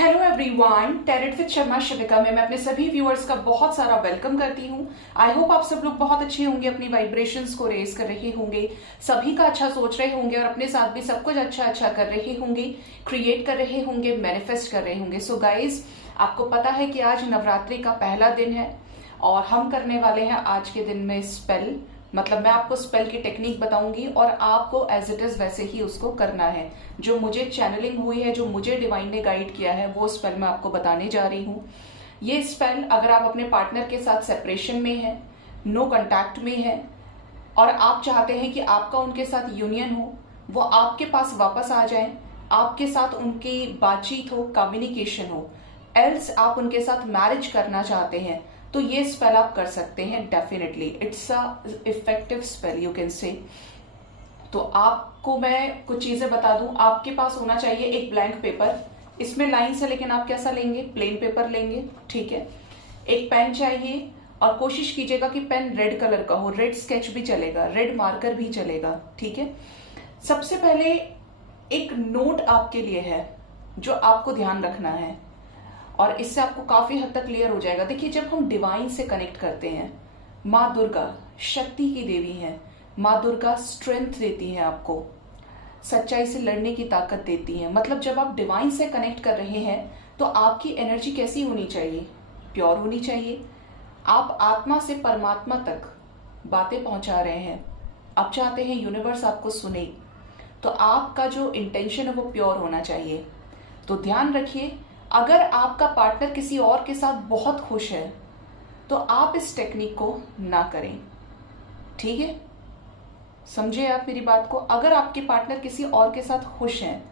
Hello everyone, tarot with Sharma Shivika में मैं अपने सभी व्यूअर्स का बहुत सारा वेलकम करती हूँ। आई होप आप सब लोग बहुत अच्छे होंगे, अपनी वाइब्रेशंस को रेज कर रहे होंगे, सभी का अच्छा सोच रहे होंगे और अपने साथ भी सब कुछ अच्छा अच्छा कर रहे होंगे, क्रिएट कर रहे होंगे, मैनिफेस्ट कर रहे होंगे। सो गाइज, आपको पता है कि आज नवरात्रि का पहला दिन है और हम करने वाले हैं आज के दिन में स्पेल। मतलब मैं आपको स्पेल की टेक्निक बताऊंगी और आपको एज इट इज वैसे ही उसको करना है। जो मुझे चैनलिंग हुई है, जो मुझे डिवाइन ने गाइड किया है, वो स्पेल मैं आपको बताने जा रही हूँ। ये स्पेल अगर आप अपने पार्टनर के साथ सेपरेशन में है, नो कांटेक्ट में है और आप चाहते हैं कि आपका उनके साथ यूनियन हो, वो आपके पास वापस आ जाए, आपके साथ उनकी बातचीत हो, कम्युनिकेशन हो, एल्स आप उनके साथ मैरिज करना चाहते हैं, तो ये स्पेल आप कर सकते हैं। Definitely it's a effective spell, you can say. तो आपको मैं कुछ चीजें बता दूं। आपके पास होना चाहिए एक ब्लैंक पेपर, इसमें लाइंस है लेकिन आप कैसा लेंगे, प्लेन पेपर लेंगे, ठीक है। एक पेन चाहिए और कोशिश कीजिएगा कि पेन रेड कलर का हो, रेड स्केच भी चलेगा, रेड मार्कर भी चलेगा, ठीक है। सबसे पहले एक नोट आपके लिए है जो आपको ध्यान रखना है और इससे आपको काफी हद तक क्लियर हो जाएगा। देखिए, जब हम डिवाइन से कनेक्ट करते हैं, माँ दुर्गा शक्ति की देवी है, माँ दुर्गा स्ट्रेंथ देती है, आपको सच्चाई से लड़ने की ताकत देती है। मतलब जब आप डिवाइन से कनेक्ट कर रहे हैं तो आपकी एनर्जी कैसी होनी चाहिए, प्योर होनी चाहिए। आप आत्मा से परमात्मा तक बातें पहुंचा रहे हैं, आप चाहते हैं यूनिवर्स आपको सुने, तो आपका जो इंटेंशन है वो प्योर होना चाहिए। तो ध्यान रखिए, अगर आपका पार्टनर किसी और के साथ बहुत खुश है तो आप इस टेक्निक को ना करें, ठीक है। समझे आप मेरी बात को। अगर आपके पार्टनर किसी और के साथ खुश हैं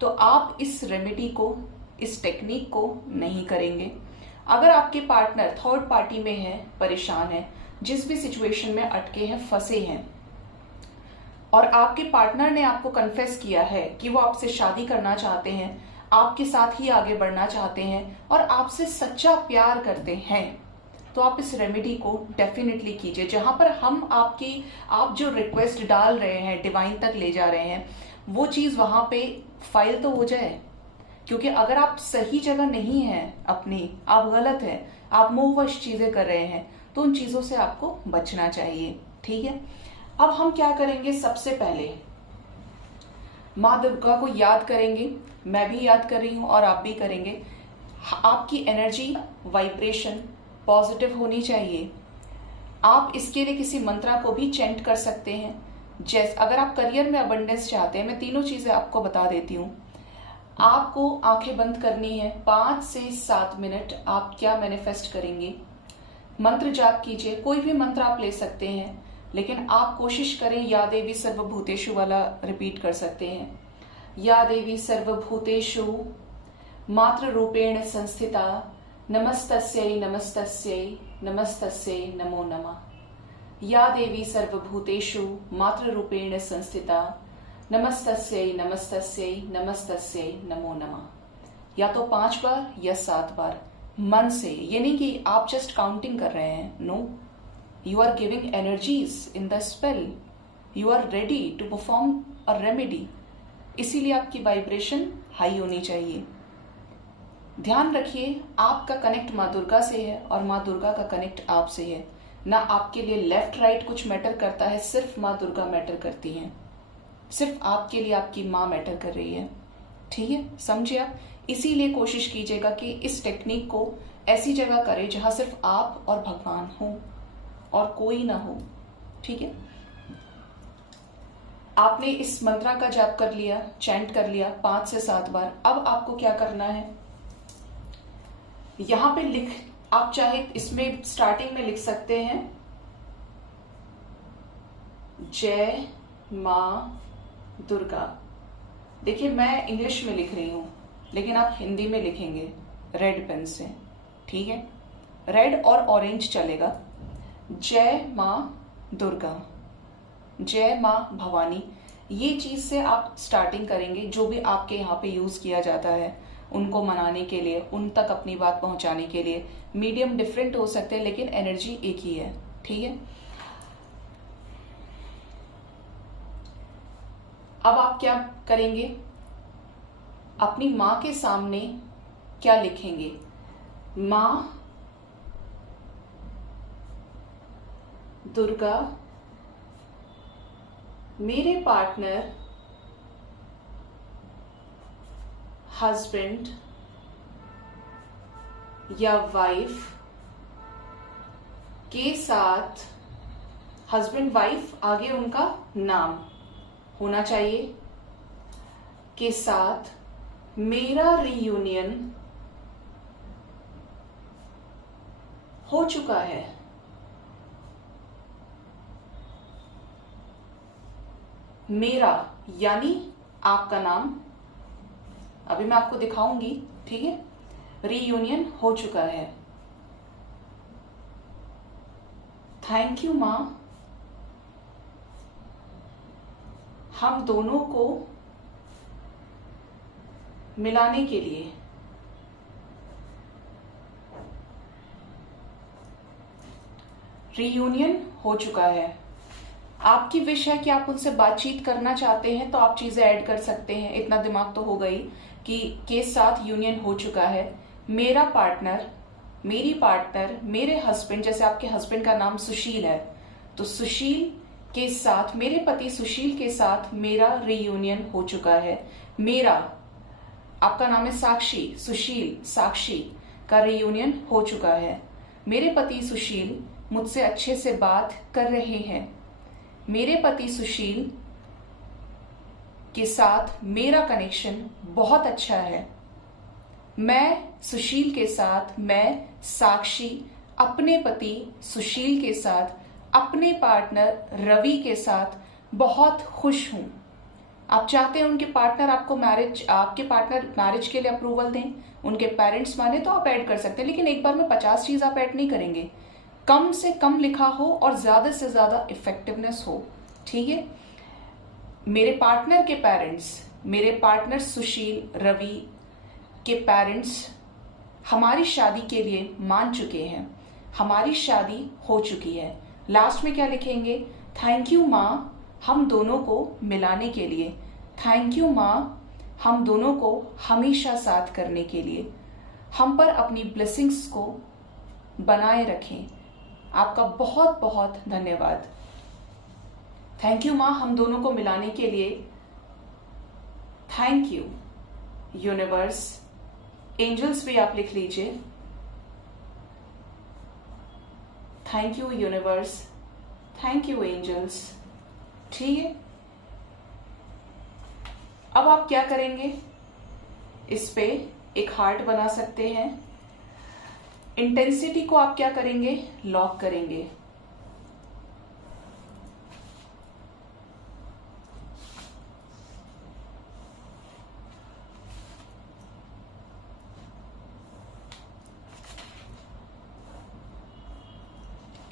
तो आप इस रेमेडी को, इस टेक्निक को नहीं करेंगे। अगर आपके पार्टनर थर्ड पार्टी में है, परेशान है, जिस भी सिचुएशन में अटके हैं, फंसे हैं और आपके पार्टनर ने आपको कन्फेस किया है कि वो आपसे शादी करना चाहते हैं, आपके साथ ही आगे बढ़ना चाहते हैं और आपसे सच्चा प्यार करते हैं, तो आप इस रेमेडी को डेफिनेटली कीजिए। जहां पर हम आप जो रिक्वेस्ट डाल रहे हैं, डिवाइन तक ले जा रहे हैं, वो चीज वहां पे फाइल तो हो जाए। क्योंकि अगर आप सही जगह नहीं है अपनी, आप गलत है, आप मोहवश चीजें कर रहे हैं, तो उन चीजों से आपको बचना चाहिए, ठीक है। अब हम क्या करेंगे, सबसे पहले माँ दुर्गा को याद करेंगे। मैं भी याद कर रही हूं और आप भी करेंगे। आपकी एनर्जी, वाइब्रेशन पॉजिटिव होनी चाहिए। आप इसके लिए किसी मंत्रा को भी चेंट कर सकते हैं। जैसे अगर आप करियर में अबंडेंस चाहते हैं, मैं तीनों चीजें आपको बता देती हूँ। आपको आंखें बंद करनी है, 5 से 7 मिनट आप क्या मैनिफेस्ट करेंगे, मंत्र जाप कीजिए। कोई भी मंत्र आप ले सकते हैं, लेकिन आप कोशिश करें या देवी सर्वभूतेषु वाला रिपीट कर सकते हैं। या देवी सर्वभूतेषु मात्र रूपेण संस्थिता, नमस्तस्यै नमस्तस्यै नमस्तस्यै नमो नमः। या देवी सर्वभूतेषु मात्र रूपेण संस्थिता, नमस्तस्यै नमस्तस्यै नमस्तस्यै नमो नमः। या तो 5 बार या 7 बार मन से। ये नहीं कि आप जस्ट काउंटिंग कर रहे हैं, no, you are giving energies in the spell, you are ready to perform a remedy। इसीलिए आपकी वाइब्रेशन हाई होनी चाहिए। ध्यान रखिए, आपका कनेक्ट माँ दुर्गा से है और माँ दुर्गा का कनेक्ट आपसे है। ना आपके लिए लेफ्ट राइट कुछ मैटर करता है, सिर्फ माँ दुर्गा मैटर करती है। सिर्फ आपके लिए आपकी माँ मैटर कर रही है, ठीक है, समझे आप। इसीलिए कोशिश कीजिएगा कि इस टेक्निक को ऐसी जगह करें जहां सिर्फ आप और भगवान हो और कोई ना हो, ठीक है। आपने इस मंत्रा का जाप कर लिया, चैंट कर लिया 5 से 7 बार। अब आपको क्या करना है, यहां पे आप चाहे इसमें स्टार्टिंग में लिख सकते हैं जय मां दुर्गा। देखिए, मैं इंग्लिश में लिख रही हूं लेकिन आप हिंदी में लिखेंगे रेड पेन से, ठीक है। रेड और ऑरेंज चलेगा। जय मां दुर्गा, जय मां भवानी, ये चीज से आप स्टार्टिंग करेंगे। जो भी आपके यहाँ पे यूज किया जाता है उनको मनाने के लिए, उन तक अपनी बात पहुंचाने के लिए, मीडियम डिफरेंट हो सकते हैं लेकिन एनर्जी एक ही है, ठीक है। अब आप क्या करेंगे, अपनी माँ के सामने क्या लिखेंगे? माँ दुर्गा मेरे पार्टनर, हस्बैंड या वाइफ के साथ, हस्बैंड वाइफ आगे उनका नाम होना चाहिए, के साथ मेरा रियूनियन हो चुका है। मेरा यानी आपका नाम, अभी मैं आपको दिखाऊंगी, ठीक है? रीयूनियन हो चुका है। थैंक यू माँ, हम दोनों को मिलाने के लिए। रीयूनियन हो चुका है। आपकी विश है कि आप उनसे बातचीत करना चाहते हैं तो आप चीजें ऐड कर सकते हैं। इतना दिमाग तो हो गई कि के साथ यूनियन हो चुका है। मेरा पार्टनर, मेरी पार्टनर, मेरे हस्बैंड, जैसे आपके हस्बैंड का नाम सुशील है तो सुशील के साथ, मेरे पति सुशील के साथ मेरा रीयूनियन हो चुका है। मेरा, आपका नाम है साक्षी, सुशील साक्षी का रीयूनियन हो चुका है। मेरे पति सुशील मुझसे अच्छे से बात कर रहे हैं। मेरे पति सुशील के साथ मेरा कनेक्शन बहुत अच्छा है। मैं सुशील के साथ, मैं साक्षी अपने पति सुशील के साथ, अपने पार्टनर रवि के साथ बहुत खुश हूं। आप चाहते हैं उनके पार्टनर आपको मैरिज, आपके पार्टनर मैरिज के लिए अप्रूवल दें, उनके पेरेंट्स माने तो आप ऐड कर सकते हैं, लेकिन एक बार में 50 चीज आप ऐड नहीं करेंगे। कम से कम लिखा हो और ज्यादा से ज्यादा इफेक्टिवनेस हो, ठीक है? मेरे पार्टनर के पेरेंट्स, मेरे पार्टनर सुशील रवि के पेरेंट्स हमारी शादी के लिए मान चुके हैं। हमारी शादी हो चुकी है। लास्ट में क्या लिखेंगे? थैंक यू माँ, हम दोनों को मिलाने के लिए। थैंक यू माँ, हम दोनों को हमेशा साथ करने के लिए। हम पर अपनी ब्लेसिंग्स को बनाए रखें। आपका बहुत बहुत धन्यवाद। थैंक यू माँ, हम दोनों को मिलाने के लिए। Thank you universe. एंजल्स भी आप लिख लीजिए। Thank you universe, thank you angels. ठीक है, अब आप क्या करेंगे? इस पे एक हार्ट बना सकते हैं। इंटेंसिटी को आप क्या करेंगे? लॉक करेंगे।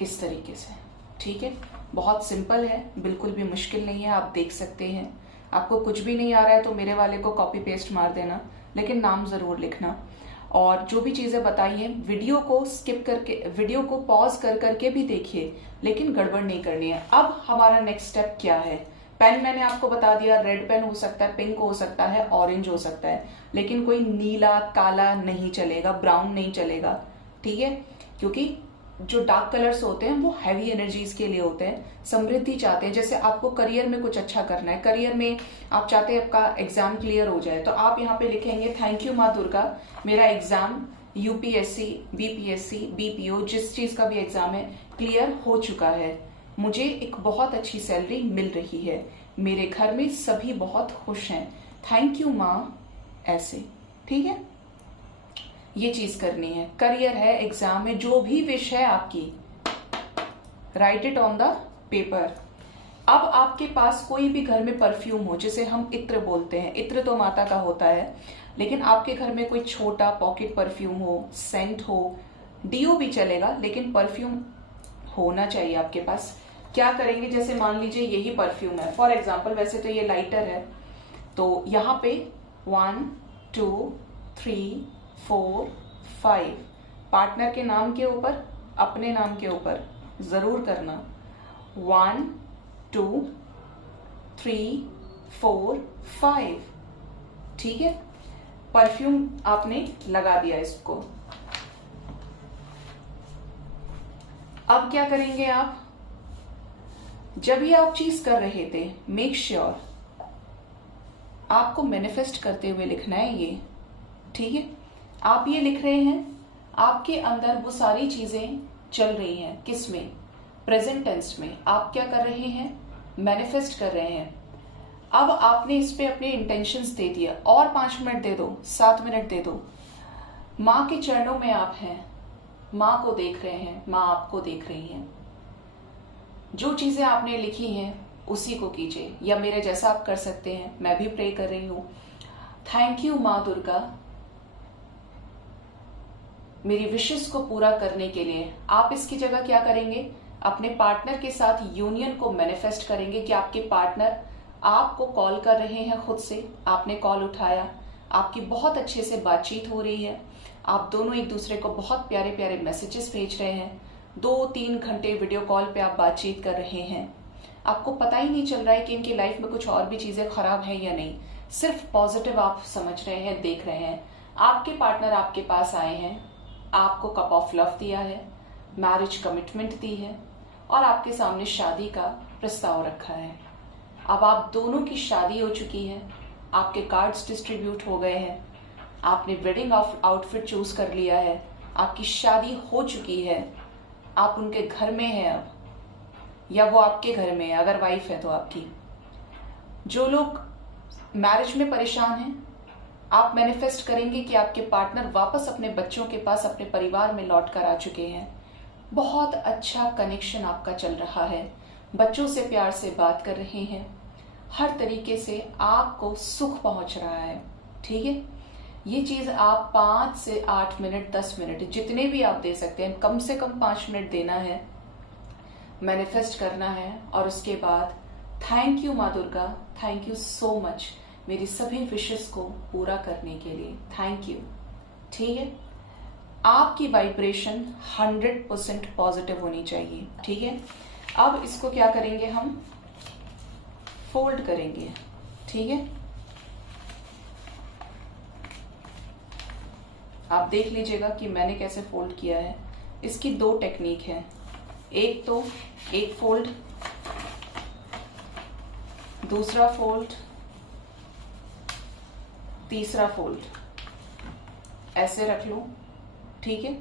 इस तरीके से, ठीक है? बहुत सिंपल है, बिल्कुल भी मुश्किल नहीं है। आप देख सकते हैं। आपको कुछ भी नहीं आ रहा है तो मेरे वाले को कॉपी पेस्ट मार देना, लेकिन नाम जरूर लिखना। और जो भी चीजें बताई हैं, वीडियो को स्किप करके, वीडियो को पॉज कर करके भी देखिए, लेकिन गड़बड़ नहीं करनी है। अब हमारा नेक्स्ट स्टेप क्या है? पेन मैंने आपको बता दिया, रेड पेन हो सकता है, पिंक हो सकता है, ऑरेंज हो सकता है, लेकिन कोई नीला काला नहीं चलेगा, ब्राउन नहीं चलेगा, ठीक है? क्योंकि जो डार्क कलर्स होते हैं वो हैवी एनर्जीज के लिए होते हैं। समृद्धि चाहते हैं, जैसे आपको करियर में कुछ अच्छा करना है, करियर में आप चाहते हैं आपका एग्जाम क्लियर हो जाए, तो आप यहाँ पे लिखेंगे थैंक यू माँ दुर्गा, मेरा एग्जाम यूपीएससी, बीपीएससी, बीपीओ, जिस चीज का भी एग्जाम है क्लियर हो चुका है। मुझे एक बहुत अच्छी सैलरी मिल रही है। मेरे घर में सभी बहुत खुश हैं। थैंक यू माँ, ऐसे, ठीक है? ये चीज करनी है। करियर है, एग्जाम है, जो भी विश है आपकी, right it on the paper. अब आपके पास कोई भी घर में परफ्यूम हो, जिसे हम इत्र बोलते हैं, इत्र तो माता का होता है, लेकिन आपके घर में कोई छोटा पॉकेट परफ्यूम हो, सेंट हो, डीओ भी चलेगा, लेकिन परफ्यूम होना चाहिए आपके पास। क्या करेंगे? जैसे मान लीजिए यही परफ्यूम है, फॉर एग्जाम्पल, वैसे तो ये लाइटर है, तो यहाँ पे 1 2 3 4 5 पार्टनर के नाम के ऊपर, अपने नाम के ऊपर जरूर करना। 1 2 3 4 5, ठीक है? परफ्यूम आपने लगा दिया इसको। अब क्या करेंगे आप, जब ये आप चीज कर रहे थे, मेक श्योर आपको मैनिफेस्ट करते हुए लिखना है ये, ठीक है। आप ये लिख रहे हैं, आपके अंदर वो सारी चीजें चल रही हैं, किस में, प्रेजेंट टेंस में। आप क्या कर रहे हैं, मैनिफेस्ट कर रहे हैं। अब आपने इस पे अपने इंटेंशंस दे दिया, और 5 मिनट दे दो, 7 मिनट दे दो। माँ के चरणों में आप हैं, माँ को देख रहे हैं, माँ आपको देख रही हैं। जो चीजें आपने लिखी हैं उसी को कीजिए, या मेरे जैसा आप कर सकते हैं, मैं भी प्रे कर रही हूं। थैंक यू माँ दुर्गा, मेरी विशेस को पूरा करने के लिए। आप इसकी जगह क्या करेंगे, अपने पार्टनर के साथ यूनियन को मैनिफेस्ट करेंगे कि आपके पार्टनर आपको कॉल कर रहे हैं, खुद से आपने कॉल उठाया, आपकी बहुत अच्छे से बातचीत हो रही है, आप दोनों एक दूसरे को बहुत प्यारे प्यारे मैसेजेस भेज रहे हैं, 2-3 घंटे वीडियो कॉल पे आप बातचीत कर रहे हैं। आपको पता ही नहीं चल रहा है कि इनकी लाइफ में कुछ और भी चीजें खराब हैं या नहीं, सिर्फ पॉजिटिव आप समझ रहे हैं, देख रहे हैं। आपके पार्टनर आपके पास आए हैं, आपको कप ऑफ लव दिया है, मैरिज कमिटमेंट दी है, और आपके सामने शादी का प्रस्ताव रखा है। अब आप दोनों की शादी हो चुकी है, आपके कार्ड्स डिस्ट्रीब्यूट हो गए हैं, आपने वेडिंग आउटफिट चूज कर लिया है, आपकी शादी हो चुकी है, आप उनके घर में हैं अब, या वो आपके घर में है अगर वाइफ है तो आपकी। जो लोग मैरिज में परेशान हैं, आप मैनिफेस्ट करेंगे कि आपके पार्टनर वापस अपने बच्चों के पास, अपने परिवार में लौट कर आ चुके हैं। बहुत अच्छा कनेक्शन आपका चल रहा है, बच्चों से प्यार से बात कर रहे हैं, हर तरीके से आपको सुख पहुंच रहा है, ठीक है। ये चीज आप 5 से 8 मिनट, 10 मिनट, जितने भी आप दे सकते हैं, कम से कम 5 मिनट देना है, मैनिफेस्ट करना है। और उसके बाद थैंक यू माँ Durga, thank you so much मेरी सभी विशेस को पूरा करने के लिए, थैंक यू, ठीक है। आपकी वाइब्रेशन 100% पॉजिटिव होनी चाहिए, ठीक है। अब इसको क्या करेंगे, हम फोल्ड करेंगे, ठीक है। आप देख लीजिएगा कि मैंने कैसे फोल्ड किया है। इसकी 2 टेक्निक है, एक तो एक फोल्ड, दूसरा फोल्ड, तीसरा फोल्ड, ऐसे रख लो, ठीक है।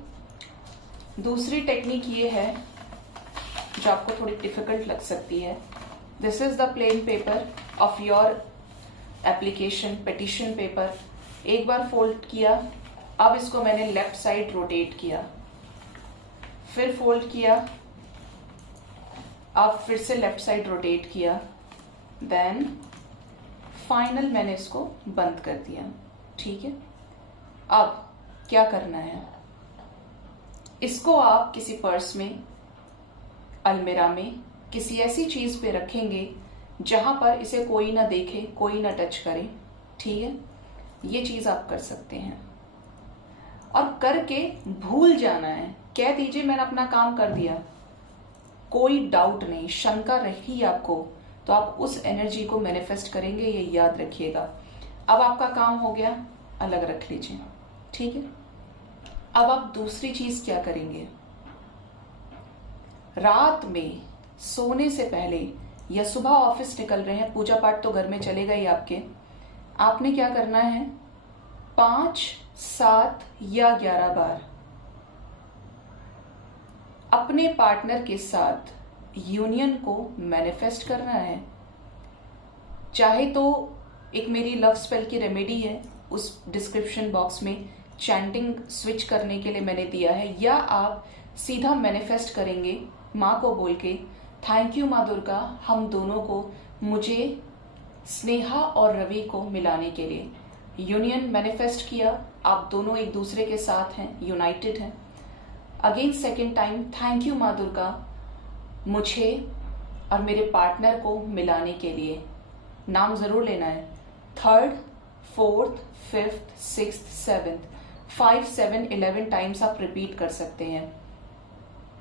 दूसरी टेक्निक ये है जो आपको थोड़ी डिफिकल्ट लग सकती है। This is the plain paper of your application, petition paper. एक बार फोल्ड किया, अब इसको मैंने लेफ्ट साइड रोटेट किया, फिर फोल्ड किया, अब फिर से लेफ्ट साइड रोटेट किया, देन फाइनल मैंने इसको बंद कर दिया, ठीक है। अब क्या करना है, इसको आप किसी पर्स में, अलमीरा में, किसी ऐसी चीज पे रखेंगे जहां पर इसे कोई ना देखे, कोई ना टच करे, ठीक है। ये चीज आप कर सकते हैं, और करके भूल जाना है, कह दीजिए मैंने अपना काम कर दिया, कोई डाउट नहीं, शंका रही आपको तो आप उस एनर्जी को मैनिफेस्ट करेंगे, ये याद रखिएगा। अब आपका काम हो गया, अलग रख लीजिए, ठीक है। अब आप दूसरी चीज क्या करेंगे, रात में सोने से पहले या सुबह ऑफिस निकल रहे हैं, पूजा पाठ तो घर में चलेगा ही आपके, आपने क्या करना है, 5, 7 या 11 बार अपने पार्टनर के साथ यूनियन को मैनिफेस्ट करना है। चाहे तो एक मेरी लव स्पेल की रेमेडी है, उस डिस्क्रिप्शन बॉक्स में चैंटिंग स्विच करने के लिए मैंने दिया है, या आप सीधा मैनिफेस्ट करेंगे माँ को बोल के, थैंक यू माँ दुर्गा, हम दोनों को, मुझे, स्नेहा और रवि को मिलाने के लिए। यूनियन मैनिफेस्ट किया, आप दोनों एक दूसरे के साथ हैं, यूनाइटेड हैं। Again second time, thank you माँ दुर्गा, मुझे और मेरे पार्टनर को मिलाने के लिए। नाम जरूर लेना है, 3rd, 4th, 5th, 6th, 7th, 5, 7, 11 times आप रिपीट कर सकते हैं।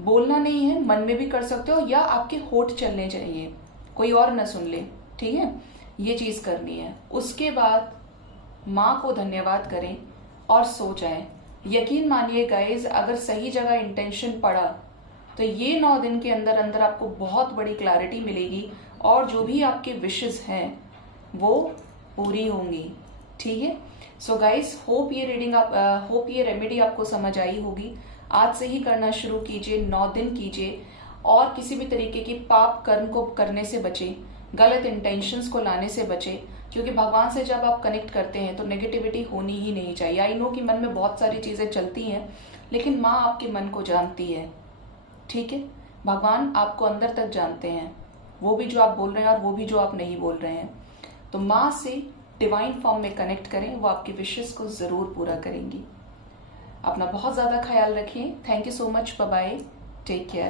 बोलना नहीं है, मन में भी कर सकते हो, या आपके होठ चलने चाहिए, कोई और ना सुन ले, ठीक है। ये चीज करनी है। उसके बाद माँ को धन्यवाद करें और सो जाएं। यकीन मानिए गाइज, अगर सही जगह इंटेंशन पड़ा तो ये 9 दिन के अंदर अंदर आपको बहुत बड़ी क्लैरिटी मिलेगी और जो भी आपके विशेस हैं वो पूरी होंगी। ठीक है। सो गाइज, होप ये रेमेडी आपको समझ आई होगी। आज से ही करना शुरू कीजिए, 9 दिन कीजिए और किसी भी तरीके की पाप कर्म को करने से बचे, गलत इंटेंशंस को लाने से बचे, क्योंकि भगवान से जब आप कनेक्ट करते हैं तो नेगेटिविटी होनी ही नहीं चाहिए। आई नो कि मन में बहुत सारी चीजें चलती हैं, लेकिन माँ आपके मन को जानती है। ठीक है। भगवान आपको अंदर तक जानते हैं, वो भी जो आप बोल रहे हैं और वो भी जो आप नहीं बोल रहे हैं। तो माँ से डिवाइन फॉर्म में कनेक्ट करें, वो आपकी विशेस को जरूर पूरा करेंगी। अपना बहुत ज्यादा ख्याल रखिए। Thank you so much. Bye bye. Take care.